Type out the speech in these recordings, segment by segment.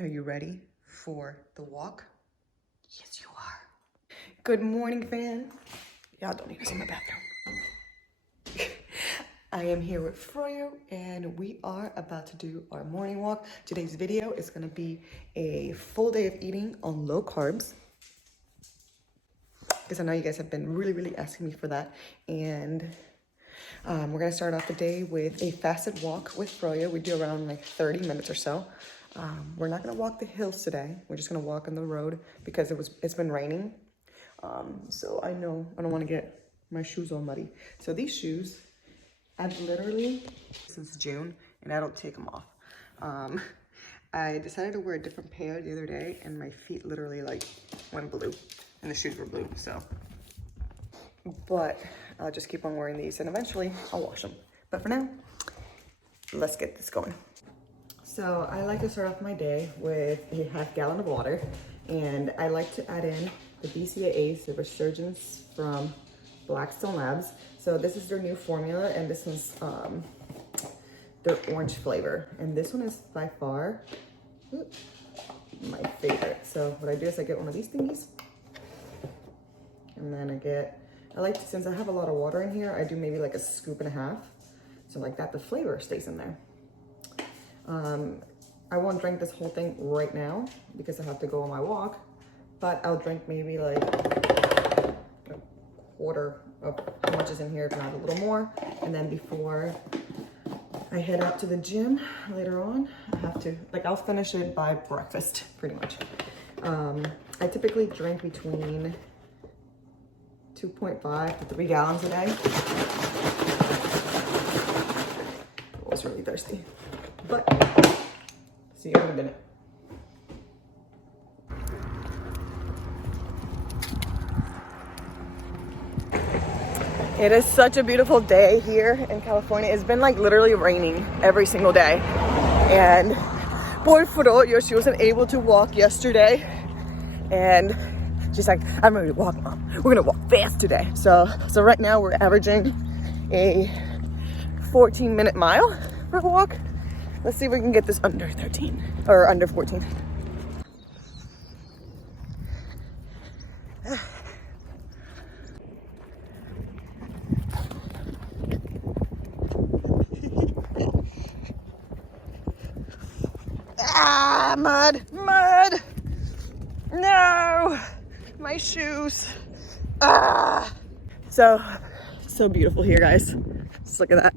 Are you ready for the walk? Yes, you are. Good morning, fam. Y'all don't need to see my bathroom. I am here with Froyo, and we are about to do our morning walk. Today's video is gonna be a full day of eating on low carbs, because I know you guys have been really asking me for that. And we're gonna start off the day with a fasted walk with Froyo. We do around like 30 minutes or so. We're not gonna walk the hills today. We're just gonna walk on the road because it's been raining. So I know I don't wanna get my shoes all muddy. So these shoes, I've literally, since June, and I don't take them off. I decided to wear a different pair the other day, and my feet literally like went blue, and the shoes were blue, so. But I'll just keep on wearing these, and eventually I'll wash them. But for now, let's get this going. So I like to start off my day with a half gallon of water, and I like to add in the BCAAs, the Resurgence from Blackstone Labs. So this is their new formula, and this one's their orange flavor. And this one is by far my favorite. So what I do is I get one of these thingies, and then I like to, since I have a lot of water in here, I do maybe like a scoop and a half. So like that, the flavor stays in there. I won't drink this whole thing right now because I have to go on my walk, but I'll drink maybe like a quarter of how much is in here, if not a little more. And then before I head out to the gym later on, I have to, like, I'll finish it by breakfast pretty much. I typically drink between 2.5 to 3 gallons a day. I was really thirsty, but see you in a minute. It is such a beautiful day here in California. It's been like literally raining every single day. And poor Froyo, she wasn't able to walk yesterday. And she's like, I'm ready to walk, Mom. We're gonna walk fast today. So right now we're averaging a 14-minute mile for a walk. Let's see if we can get this under 13 or under 14. Ah, mud. No, my shoes. Ah. So beautiful here, guys. Just look at that.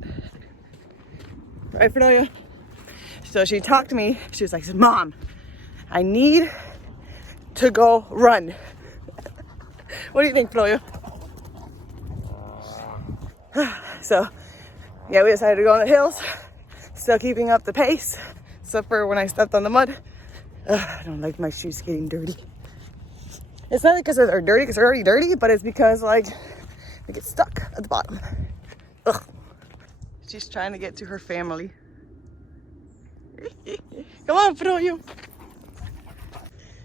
Right, Froyo? So she talked to me. She was like, Mom, I need to go run. What do you think, Froyo? So, yeah, we decided to go on the hills. Still keeping up the pace, except for when I stepped on the mud. I don't like my shoes getting dirty. It's not because they're dirty, because they're already dirty, but it's because, like, they get stuck at the bottom. Ugh. She's trying to get to her family. Come on, Froyo.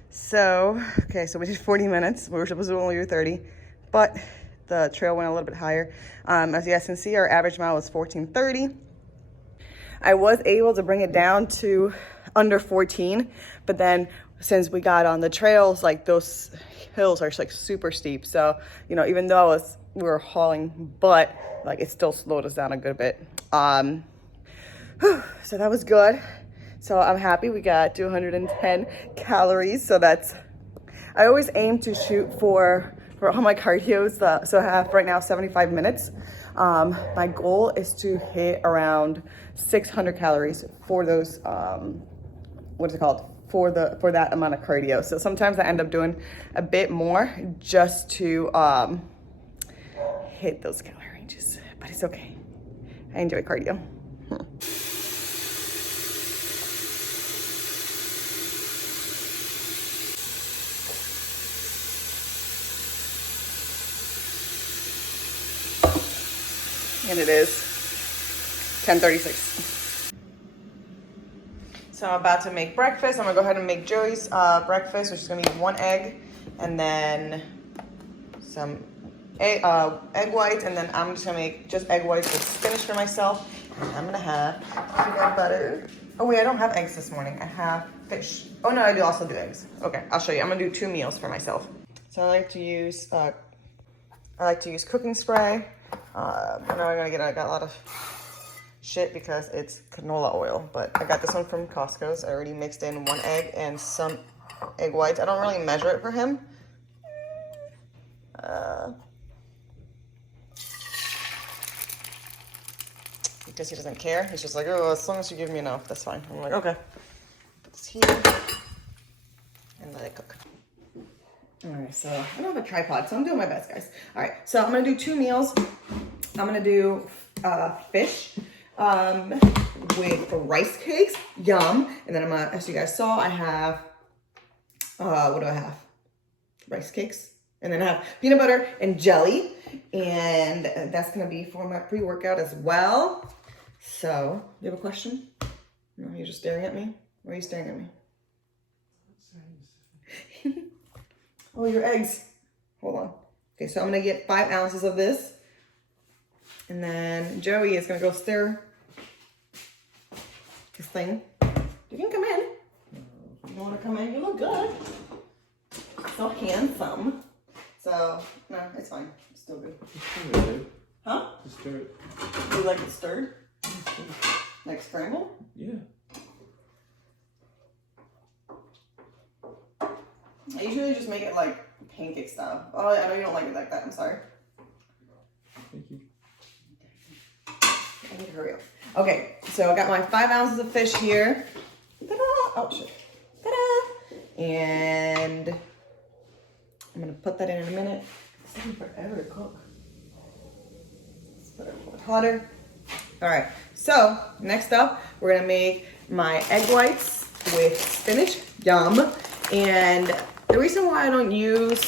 So, okay, so we did 40 minutes. We were supposed to only do 30, but the trail went a little bit higher. As you guys can see, our average mile was 14:30. I was able to bring it down to under 14, but then since we got on the trails, like those hills are like super steep. So, you know, even though we were hauling butt, like it still slowed us down a good bit. So that was good. So I'm happy we got 210 calories. So I always aim to shoot for all my cardios. So I have right now 75 minutes. My goal is to hit around 600 calories for those, what is it called? For that amount of cardio. So sometimes I end up doing a bit more just to hit those calorie ranges, but it's okay. I enjoy cardio. And it is 10:36. So I'm about to make breakfast. I'm gonna go ahead and make Joey's breakfast, which is gonna be 1 egg and then some egg whites, and then I'm just gonna make just egg whites with spinach for myself. And I'm gonna have peanut butter. Oh wait, I don't have eggs this morning. I have fish. Oh no, I do also do eggs. Okay, I'll show you. I'm gonna do 2 meals for myself. So I like to use cooking spray. I know I got a lot of shit because it's canola oil, but I got this one from Costco's. I already mixed in 1 egg and some egg whites. I don't really measure it for him. Because he doesn't care. He's just like, oh, as long as you give me enough, that's fine. I'm like, okay. Put this here and let it cook. All right, so I don't have a tripod, so I'm doing my best, guys. All right, so I'm gonna do 2 meals. I'm gonna do fish with rice cakes, yum. And then I'm gonna, as you guys saw, I have, what do I have? Rice cakes. And then I have peanut butter and jelly. And that's gonna be for my pre-workout as well. So, you have a question? No, you're just staring at me? Why are you staring at me? Oh, your eggs. Hold on. Okay, so I'm gonna get 5 ounces of this. And then Joey is gonna go stir this thing. You can come in. You wanna come in? You look good. So handsome. So, no, it's fine. It's still good. Huh? Just stir it. You like it stirred? Like scrambled? Yeah. I usually just make it like pancake style. Oh, I know you don't like it like that. I'm sorry. Thank you. I need to hurry up. Okay, so I got my 5 ounces of fish here. Ta-da! Oh, shit. Ta-da! And I'm going to put that in a minute. It's taking forever to cook. Let's put it a little hotter. All right, so next up, we're going to make my egg whites with spinach. Yum. And the reason why I don't use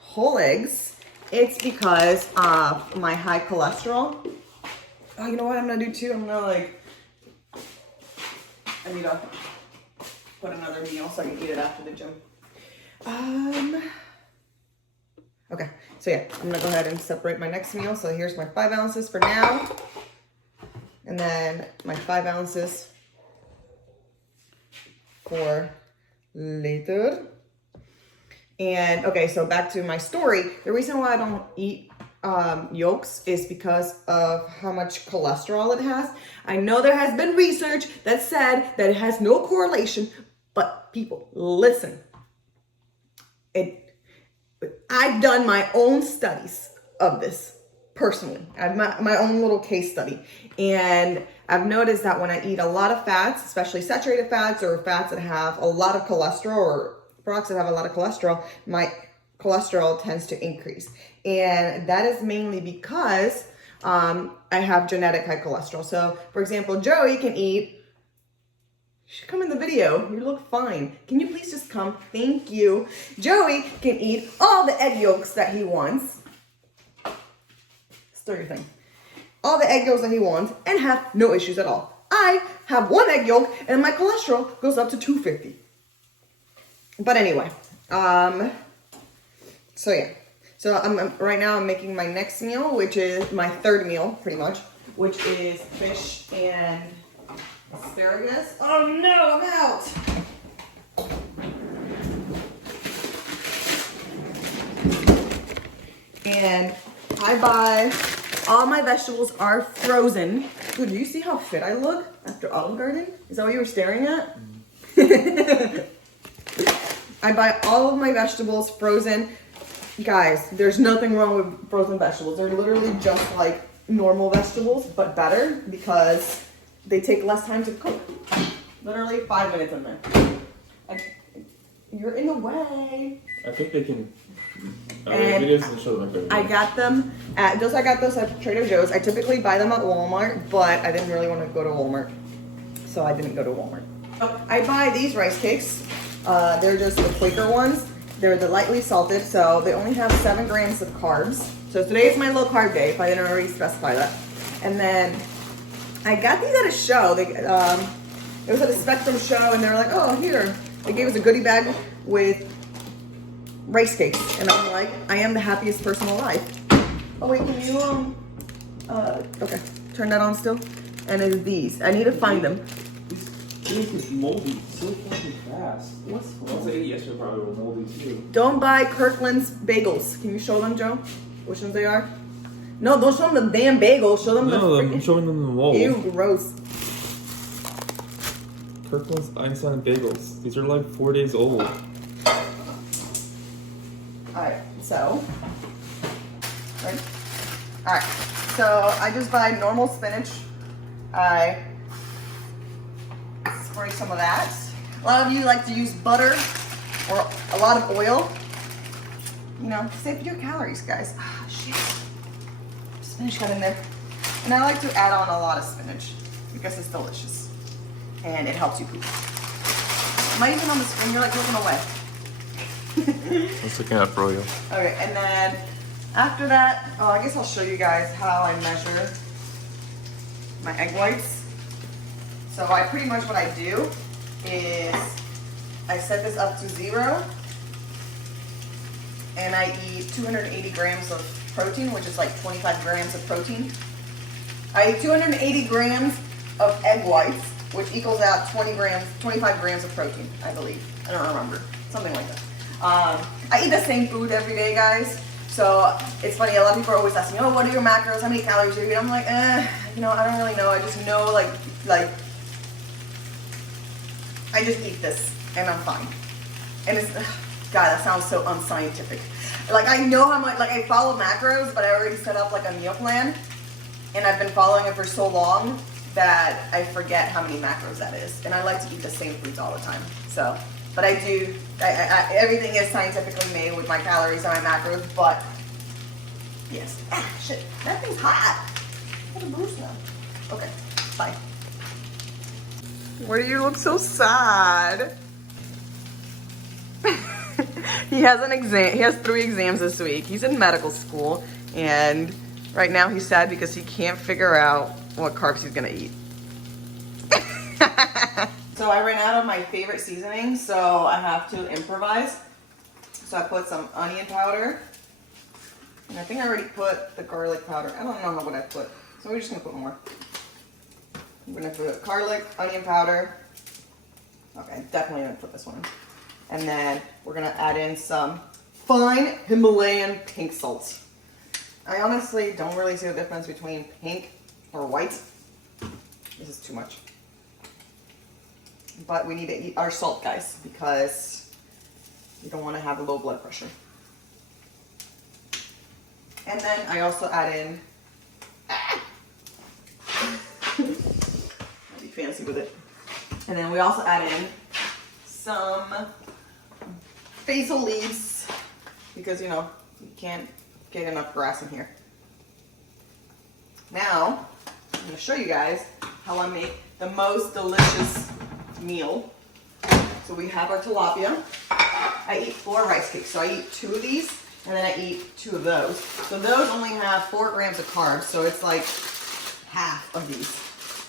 whole eggs, it's because of my high cholesterol. Oh, you know what I'm gonna do too? I'm gonna I need to put another meal so I can eat it after the gym. Okay, so yeah, I'm gonna go ahead and separate my next meal. So here's my 5 ounces for now. And then my 5 ounces for later. And okay, so back to my story. The reason why I don't eat yolks is because of how much cholesterol it has. I know there has been research that said that it has no correlation, but people, listen. I've done my own studies of this personally. I have my own little case study. And I've noticed that when I eat a lot of fats, especially saturated fats or fats that have a lot of cholesterol or products that have a lot of cholesterol, my cholesterol tends to increase. And that is mainly because I have genetic high cholesterol. So for example, Joey can eat, you should come in the video, you look fine. Can you please just come? Thank you. Joey can eat all the egg yolks that he wants. Stir your thing. All the egg yolks that he wants and have no issues at all. I have 1 egg yolk and my cholesterol goes up to 250. But anyway, so yeah. So right now I'm making my next meal, which is my 3rd meal, pretty much, which is fish and asparagus. Oh no, I'm out. And I buy, all my vegetables are frozen. Dude, do you see how fit I look after Olive Garden? Is that what you were staring at? I buy all of my vegetables frozen. Guys, there's nothing wrong with frozen vegetables. They're literally just like normal vegetables, but better because they take less time to cook. Literally 5 minutes in there. You're in the way. I think they can. I got them at I got those at Trader Joe's. I typically buy them at Walmart, but I didn't really want to go to Walmart, so I didn't go to Walmart. I buy these rice cakes. They're just the Quaker ones. They're the lightly salted, so they only have 7 grams of carbs. So today is my low carb day, if I didn't already specify that. And then I got these at a show. It was at a Spectrum show, and they were like, oh, here. They gave us a goodie bag with rice cakes. And I'm like, I am the happiest person alive. Oh, wait, can you, okay, turn that on still? And it's these. I need to find them. This is moldy so fucking fast. What's I was like yesterday probably were moldy too. Don't buy Kirkland's bagels. Can you show them, Joe? Which ones they are? No, don't show them the damn bagels. Show them the freaking... I'm showing them the wall. Ew, gross. Kirkland's Einstein bagels. These are like 4 days old. Alright, so... Right? Alright, so I just buy normal spinach. I spray some of that. A lot of you like to use butter or a lot of oil. You know, save your calories, guys. Ah, shit. Spinach got in there. And I like to add on a lot of spinach because it's delicious. And it helps you poop. Am I even on the screen? You're like looking away. I was looking at Froyo. Okay, and then after that, oh, I guess I'll show you guys how I measure my egg whites. So I pretty much what I do is I set this up to 0 and I eat 280 grams of protein, which is like 25 grams of protein. I eat 280 grams of egg whites, which equals out 25 grams of protein, I believe. I don't remember, something like that. I eat the same food every day, guys. So it's funny, a lot of people are always asking, oh, what are your macros? How many calories do you eat? I'm like, you know, I don't really know. I just know, like, I just eat this and I'm fine. And it's, God, that sounds so unscientific. Like, I know how much, like, I follow macros, but I already set up, like, a meal plan. And I've been following it for so long that I forget how many macros that is. And I like to eat the same foods all the time. So, but I do, everything is scientifically made with my calories and my macros, but yes. Ah, shit, that thing's hot. What a bruise now. Okay, bye. Why do you look so sad? He has an exam. He has 3 exams this week. He's in medical school, and right now he's sad because he can't figure out what carbs he's gonna eat. So I ran out of my favorite seasoning, so I have to improvise. So I put some onion powder, and I think I already put the garlic powder. I don't know what I put, so we're just gonna put more. I'm gonna put garlic, onion powder. Okay, definitely gonna put this one. And then we're gonna add in some fine Himalayan pink salt. I honestly don't really see the difference between pink or white. This is too much. But we need to eat our salt, guys, because you don't want to have a low blood pressure. And then I also add in, I'll be fancy with it. And then we also add in some basil leaves because, you know, you can't get enough grass in here. Now, I'm going to show you guys how I make the most delicious meal. So we have our tilapia. I eat 4 rice cakes. So I eat 2 of these and then I eat 2 of those. So those only have 4 grams of carbs. So it's like half of these.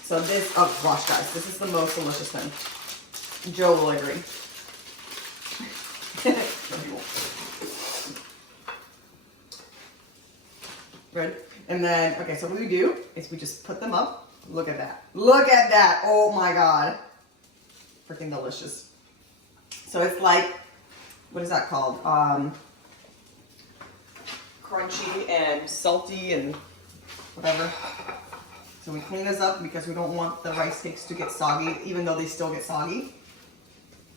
So this, oh gosh guys, this is the most delicious thing. Joe will agree. Good. And then, okay, so what we do is we just put them up. Look at that. Look at that. Oh my God. Freaking delicious. So it's like, what is that called? Crunchy and salty and whatever. So we clean this up because we don't want the rice cakes to get soggy, even though they still get soggy.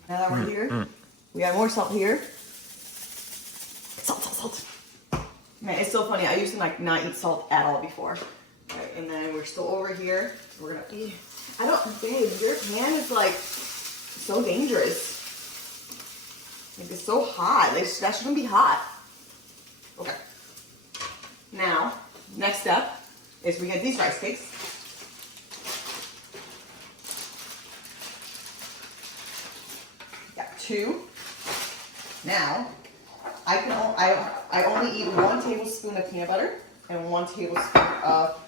Now that we're here, we add more salt here. Salt, salt, salt. Man, it's so funny. I used to like not eat salt at all before. Right, and then we're still over here. We're gonna eat. I don't, babe, your pan is like so dangerous. Like it's so hot. Like that shouldn't be hot. Okay. Now, next step is we get these rice cakes. Got 2. Now, I only eat 1 tablespoon of peanut butter and 1 tablespoon of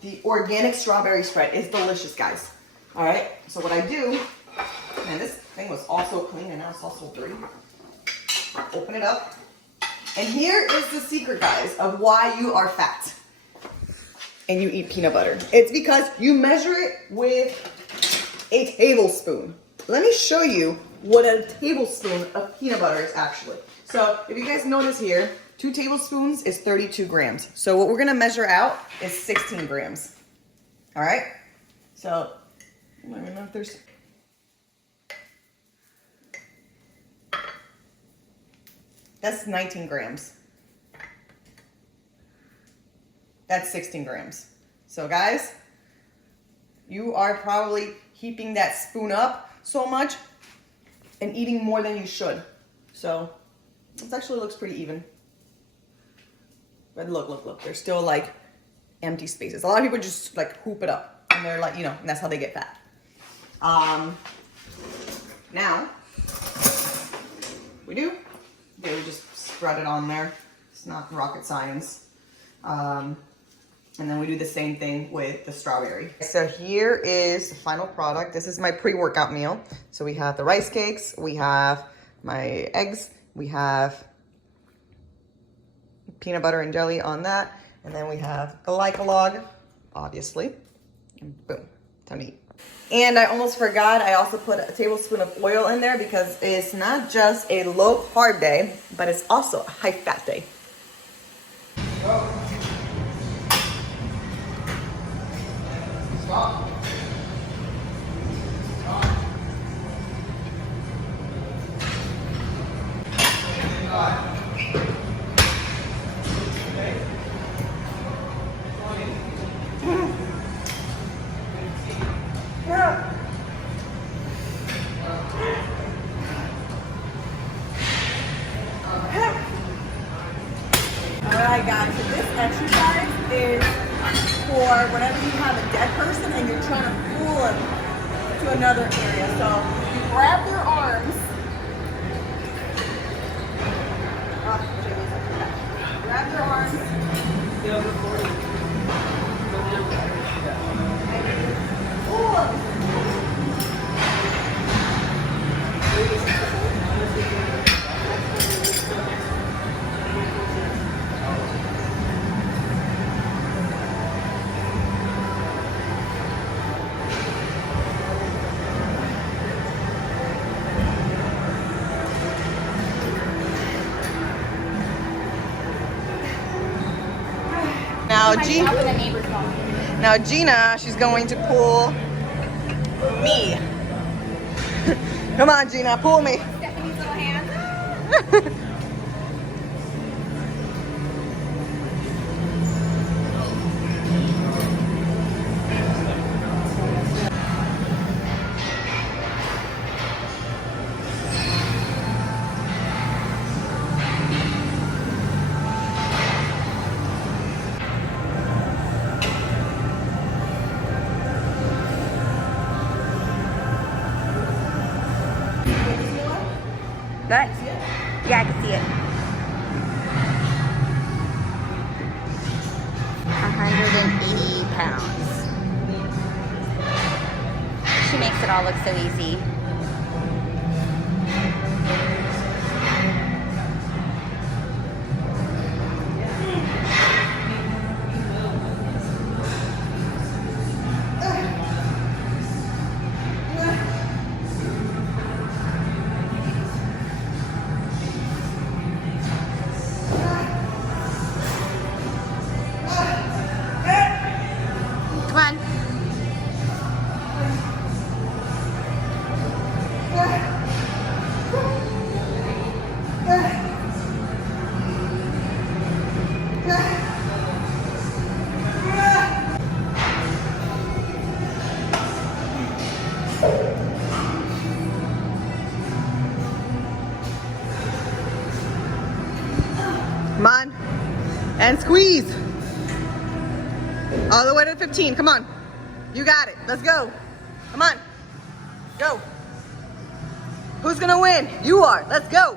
the organic strawberry spread. It's delicious, guys. All right. So what I do, and this thing was also clean and now it's also dirty. Open it up. And here is the secret, guys, of why you are fat and you eat peanut butter. It's because you measure it with a tablespoon. Let me show you what a tablespoon of peanut butter is actually. So if you guys notice here, 2 tablespoons is 32 grams. So what we're gonna measure out is 16 grams. All right? So, I don't even know if there's... That's 19 grams. That's 16 grams. So guys, you are probably heaping that spoon up so much and eating more than you should. So this actually looks pretty even. But look, there's still like empty spaces. A lot of people just like hoop it up and they're like, you know, and that's how they get fat. Now, we just spread it on there. It's not rocket science. And then we do the same thing with the strawberry. So here is the final product. This is my pre-workout meal. So we have the rice cakes, we have my eggs, we have peanut butter and jelly on that, and then we have glycolog, obviously, and boom, time to eat. And I almost forgot, I also put a tablespoon of oil in there because it's not just a low carb day, but it's also a high fat day. Stop. Alright guys, so this exercise is for whenever you have a dead person and you're trying to pull them to another area. So you grab their arms. Grab their arms. And pull them. Now Gina, she's going to pull me. Come on, Gina, pull me. Stephanie's little hand. That? Yeah, I can see it. 180 pounds. She makes it all look so easy. Come on. And squeeze. All the way to 15. Come on. You got it. Let's go. Come on. Go. Who's going to win? You are. Let's go.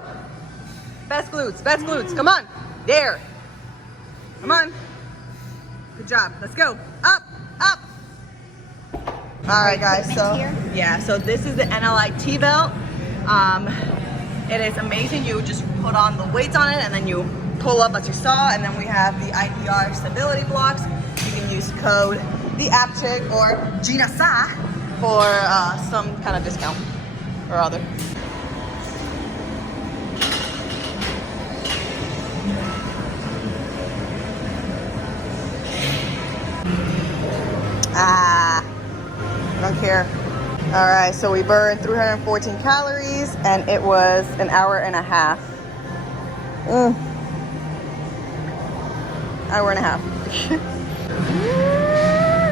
Best glutes. Best glutes. Come on. There. Come on. Good job. Let's go. Up. Up. All right, guys. So, yeah. So this is the NLIT belt. It is amazing. You just put on the weights on it and then you pull up as you saw, and then we have the IPR stability blocks. You can use code the app chick or Gina Sa for some kind of discount or other. I don't care. All right, so we burned 314 calories and it was an hour and a half. Hour and a half.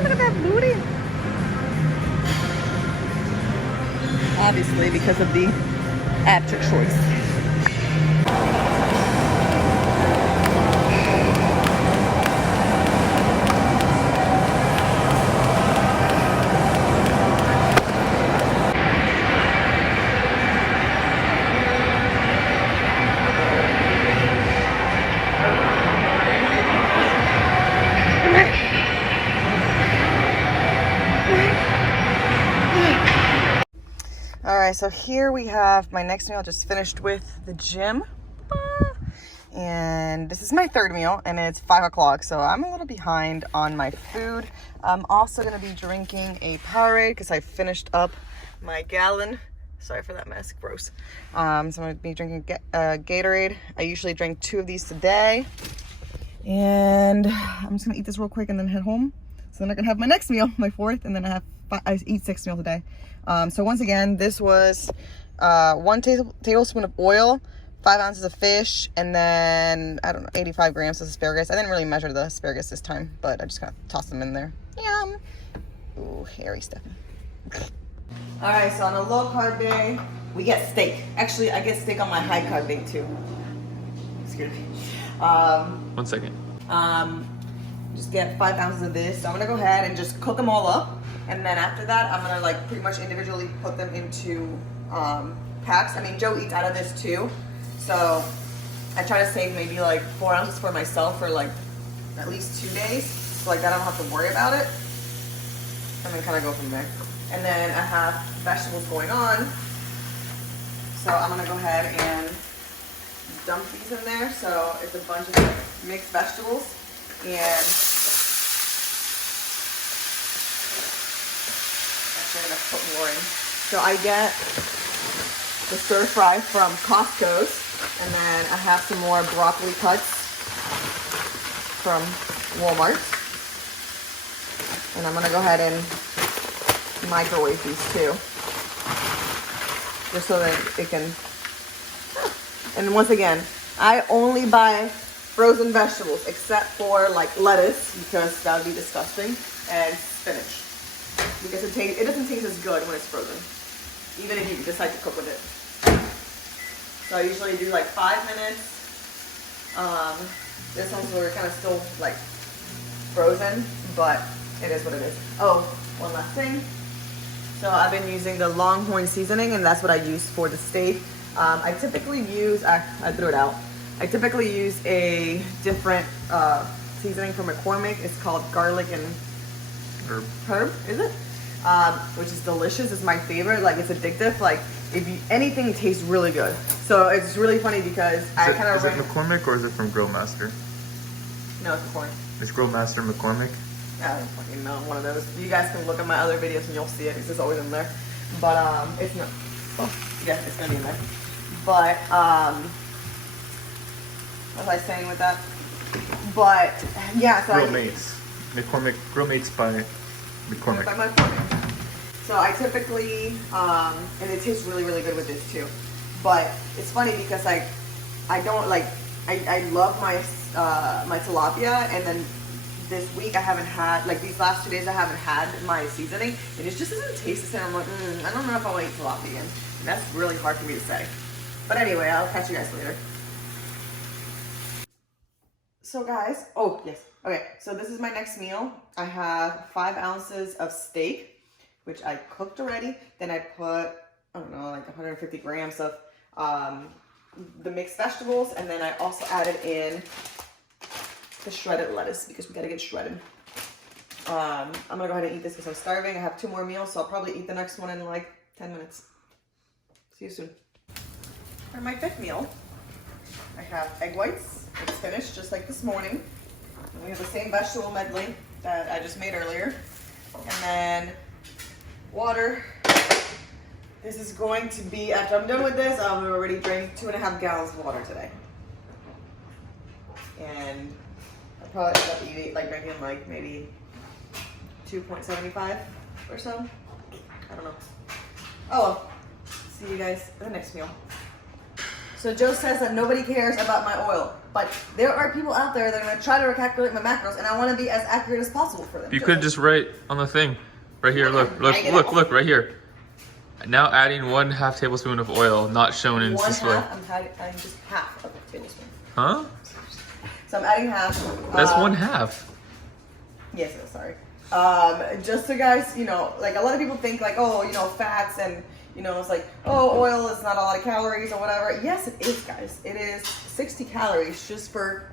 Look at that booty. Obviously because of the after choice. All right, so here we have my next meal. Just finished with the gym. And this is my third meal and it's 5 o'clock. So I'm a little behind on my food. I'm also gonna be drinking a Powerade because I finished up my gallon. Sorry for that mess, gross. So I'm gonna be drinking Gatorade. I usually drink 2 of these today. And I'm just gonna eat this real quick and then head home. So then I can have my next meal, my 4th, and then I eat 6 meals a day. So once again, this was 1 tablespoon of oil, 5 ounces of fish, and then, I don't know, 85 grams of asparagus. I didn't really measure the asparagus this time, but I just kind of tossed them in there. Yum. Ooh, hairy stuff. All right, so on a low carb day, we get steak. Actually, I get steak on my high carb day too. Excuse me. 1 second. Just get 5 ounces of this. So I'm gonna go ahead and just cook them all up. And then after that, I'm gonna like pretty much individually put them into packs. I mean, Joe eats out of this too. So I try to save maybe like 4 ounces for myself for like at least 2 days. So like that I don't have to worry about it. And then kind of go from there. And then I have vegetables going on. So I'm gonna go ahead and dump these in there. So it's a bunch of like mixed vegetables. And actually I'm gonna put more in. So I get the stir fry from Costco's. And then I have some more broccoli cuts from Walmart. And I'm gonna go ahead and microwave these too. Just so that it can, and once again, I only buy frozen vegetables except for like lettuce because that would be disgusting, and spinach because it doesn't taste as good when it's frozen, even if you decide to cook with it. So I usually do like 5 minutes. This one's where kind of still like frozen, but it is what it is. Oh, one last thing. So I've been using the Longhorn seasoning, and that's what I use for the steak. I typically use, I threw it out. I typically use a different seasoning from McCormick. It's called garlic and herb, is it? Which is delicious. It's my favorite. Like, it's addictive. Like, anything tastes really good. So it's really funny because Is it McCormick or is it from Grill Master? No, it's McCormick. Is Grill Master McCormick? I don't fucking know, one of those. You guys can look at my other videos and you'll see it. It's just always in there. But it's not. Well, yeah, it's gonna be in there. But what was I saying with that? But yeah, so Grill Mates. McCormick. Grill Mates by McCormick. By McCormick. So I typically and it tastes really, really good with this too. But it's funny because I don't like I love my my tilapia, and then this week I haven't had, like these last 2 days I haven't had my seasoning, and it just doesn't taste the same. I'm like, I don't know if I want to eat tilapia again. And that's really hard for me to say. But anyway, I'll catch you guys later. So guys, oh yes, okay, so this is my next meal. I have 5 ounces of steak, which I cooked already. Then I put, I don't know, like 150 grams of the mixed vegetables, and then I also added in the shredded lettuce because we gotta get shredded. I'm gonna go ahead and eat this because I'm starving. I have 2 more meals, so I'll probably eat the next one in like 10 minutes. See you soon. For my 5th meal, I have egg whites. It's finished just like this morning. And we have the same vegetable medley that I just made earlier. And then water. This is going to be, after I'm done with this, I've already drank 2.5 gallons of water today. And I'll probably end up eating, like drinking like maybe 2.75 or so. I don't know. Oh well. See you guys in the next meal. So Joe says that nobody cares about my oil, but there are people out there that are gonna try to calculate my macros, and I want to be as accurate as possible for them. You could just write on the thing, right here. Look, right here. Now adding 1/2 tablespoon of oil, not shown in display. I'm adding just half of a tablespoon. Huh? So I'm adding half. That's 1/2. Yes, sorry. Just so guys, you know, like a lot of people think like, oh, you know, fats and, you know, it's like, oh, oil is not a lot of calories or whatever. Yes, it is, guys. It is 60 calories just for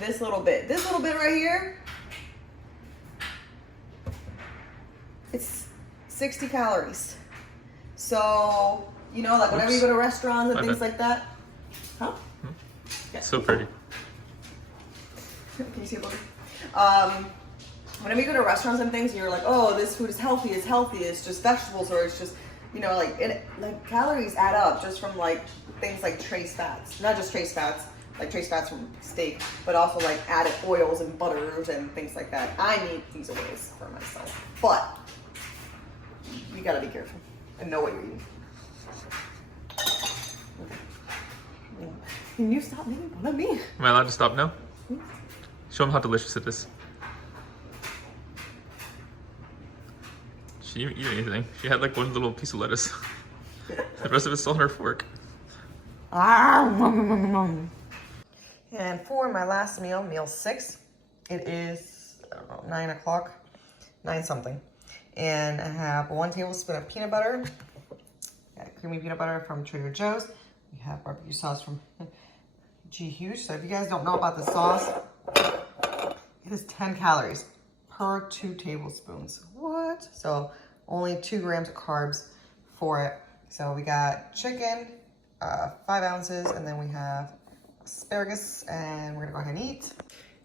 this little bit. This little bit right here, it's 60 calories. So, you know, like whenever you go to restaurants and things like that. Huh? Yeah. So pretty. Can you see it? Whenever you go to restaurants and things, and you're like, oh, this food is healthy, it's just vegetables, or it's just, you know, like calories add up just from like things like trace fats. Not just trace fats, like trace fats from steak, but also like added oils and butters and things like that. I need these oils for myself. But you gotta be careful and know what you're eating. Okay. Can you stop making fun of me? Am I allowed to stop now? Show them how delicious it is. She didn't even eat anything. She had like one little piece of lettuce. The rest of it's still on her fork. And for my last meal, meal 6, it is, I don't know, 9 o'clock, 9 something. And I have 1 tablespoon of peanut butter. Got creamy peanut butter from Trader Joe's. We have barbecue sauce from G Huge. So if you guys don't know about the sauce, it is 10 calories per 2 tablespoons. What? So only 2 grams of carbs for it. So we got chicken, 5 ounces, and then we have asparagus, and we're gonna go ahead and eat.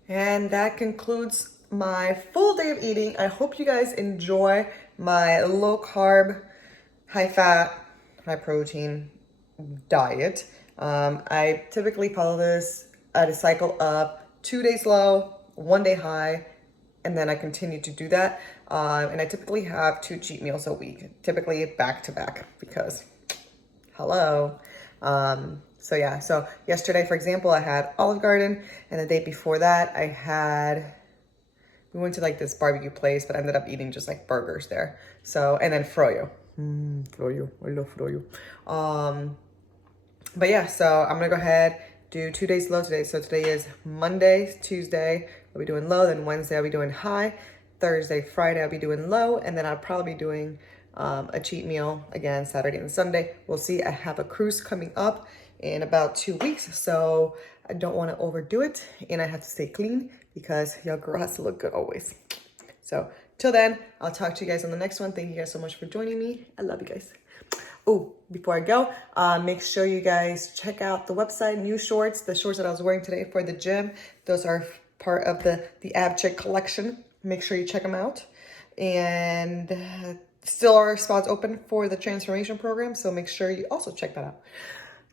And that concludes my full day of eating. I hope you guys enjoy my low carb, high fat, high protein diet. I typically follow this at a cycle of 2 days low, 1 day high, and then I continue to do that. And I typically have 2 cheat meals a week, typically back to back, because hello. So yeah, so yesterday, for example, I had Olive Garden, and the day before that, we went to like this barbecue place, but ended up eating just like burgers there. So, and then froyo. Froyo, I love froyo. But yeah, so I'm gonna go ahead, do 2 days low today. So today is Monday, Tuesday, I'll be doing low, then Wednesday I'll be doing high, Thursday, Friday I'll be doing low, and then I'll probably be doing a cheat meal again Saturday and Sunday. We'll see. I have a cruise coming up in about 2 weeks, so I don't want to overdo it, and I have to stay clean because your girl has to look good always. So till then, I'll talk to you guys on the next one. Thank you guys so much for joining me. I love you guys. Oh, before I go, make sure you guys check out the website, new shorts, the shorts that I was wearing today for the gym. Those are part of the Ab Chick collection. Make sure you check them out. And still are spots open for the transformation program, so make sure you also check that out.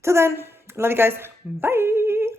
Till then, love you guys. Bye.